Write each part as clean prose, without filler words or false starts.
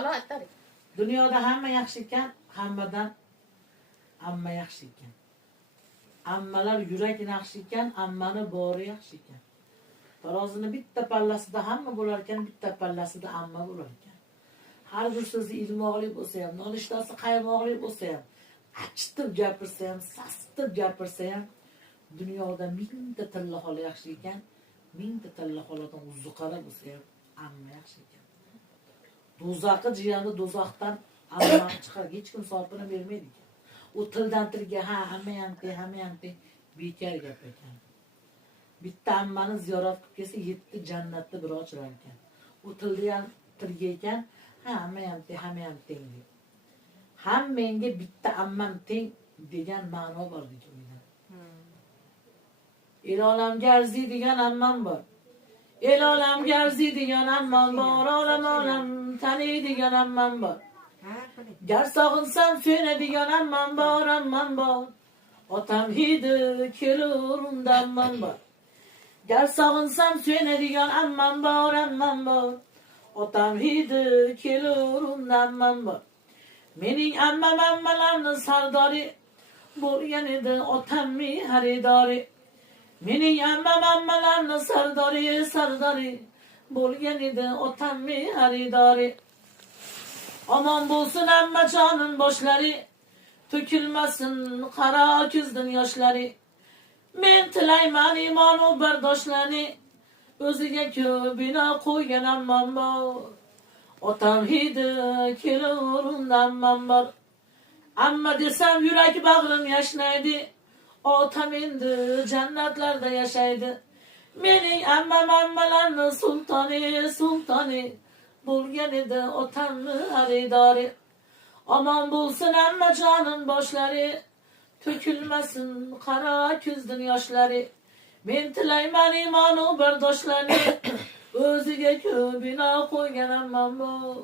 ana aytadi. Dunyoda hamma yaxshi ekan, hammadan amma yaxshi ekan. Ammalar yurakni yaxshi ekan, ammani bori yaxshi ekan. Tarozini bitta pallasida hamma bo'lar ekan, bitta pallasida amma bo'lar ekan. Har bir so'zi ilmoqli bo'lsa ham, nolishtasi qaymoqli bo'lsa ham, achitib gapirsa ham, sasitib gapirsa ham, dunyoda mingta tilla xola yaxshi ekan, mingta tilla xoladan uzuqara bo'lsa ham, amma yaxshi ekan. Do'zaxi jiyani do'zaxdan amma chiqar, hech kim sopini bermaydi ekan. U tildan tilga hamma ham teng bekar gap ekan. Bitta ammani ziyorat qilib kelsa 7 jannatni bir ochirar ekan. U tildan tilga ekan, hamma ham teng deb. Menga bitta ammam teng degan ma'no bor deydi. El olamga arziydigan ammam bor. El olamga arziydigan ammam bor, olam taniydigan ammam bor. Gar sog'insam so'nadigan ammam bor. Otam hidi kelur unda ammam bor. Gar sog'insam so'nadigan ammam bor. Otam hidi kelur unda ammam bor. Mening ammalarning sardori bo'lgan edi otammi xaridori. Mening ammalarning sardori bo'lgan edi otammi xaridori. Aman bo'lsin ammajonim boshlari, to'kilmasin qaro ko'zdan yoshlari. Men tilayman iymonu bardoshlari, o'ziga ko'p bino qo'ygan ammam bor. Otam hidi kelur unda ammam bor. Amma desam yurak bag'rim yashnaydi, otam endi jannatlarda yashaydi. Mening ammalarning sultoni bo'lgan edi otamni xaridori. Aman bo'lsin ammajonim boshlari, to'kilmasin qaro ko'zdan yoshlari. Men tilayman iymonu bardoshlari, o'ziga ko'p bino qo'ygan ammam bor.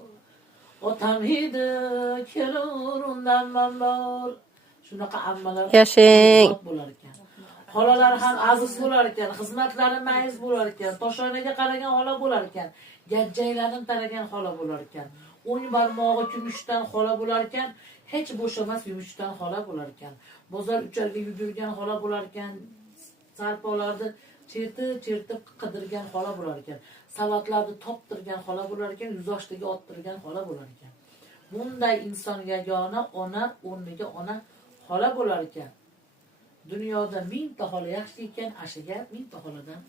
Otam hidi kelur unda ammam bor. Shunaqa ammalar yashang bo'lar ekan. Xolalar ham aziz bo'lar ekan, xizmatlari mayiz bo'lar ekan, toshonaga qaragan xola bo'lar ekan, gajjaylarni taragan xola bo'lar ekan, o'ng barmog'i kumushdan xola bo'lar ekan, hech bo'shamas yumushdan xola bo'lar ekan. Bozor ucharga yugurgan xola bo'lar ekan, sarpolarni chertib qidirgan xola bo'lar ekan, savatlarni toptirgan xola bo'lar ekan, yuzoshtiga ottirgan xola bo'lar ekan. Bunday inson yagona ona, o'rniga ona xola bo'lar ekan. Dunyoda 1000 ta xola yaxshi ekan, ashiga 1000 ta xoladan